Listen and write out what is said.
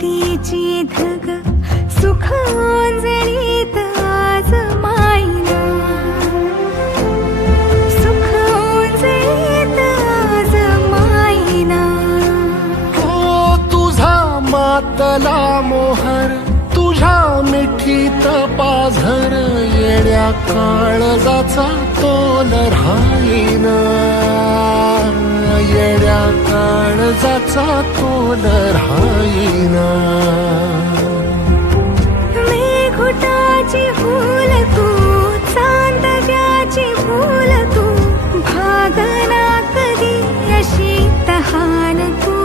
प्रीतीची धग सुख ओंजळीत आज माईना, सुख ओंजळीत आज माईना. हो तुझा मातला मोहर, तुझ्या मिठीत पाझर, येड्या काळजाचा तोल राहीना, येड्या काळजाचा तोल राहीना. मेघुटाची फूल तू, चांदण्याची फूल तू, भागना कधी अशी तहान तू.